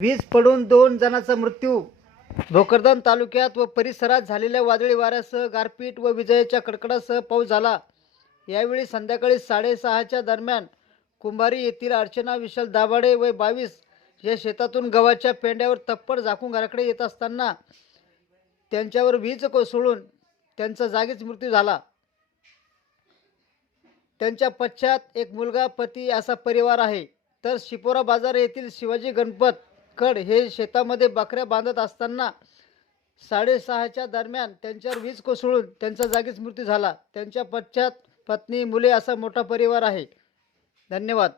वीज पडून दोन जणांचा मृत्यू. भोकरदन तालुक्यात व परिसरात झालेल्या वादळी वाऱ्यासह गारपीट व विजयाच्या कडकडासह पाऊस झाला. यावेळी संध्याकाळी साडेसहाच्या दरम्यान कुंभारी येथील अर्चना विशाल दाभाडे व बावीस या शेतातून गव्हाच्या पेंड्यावर तप्पड झाकून घराकडे येत असताना त्यांच्यावर वीज कोसळून त्यांचा जागीच मृत्यू झाला. त्यांच्या पश्चात एक मुलगा पती असा परिवार आहे. तर शिपोरा बाजार येथील शिवाजी गणपत कड हे शेतामध्ये बकऱ्या बांधत असताना साडेसहाच्या दरम्यान त्यांच्यावर वीज कोसळून त्यांचा जागीच मृत्यू झाला. त्यांच्या पश्चात पत्नी मुले असा मोठा परिवार आहे. धन्यवाद.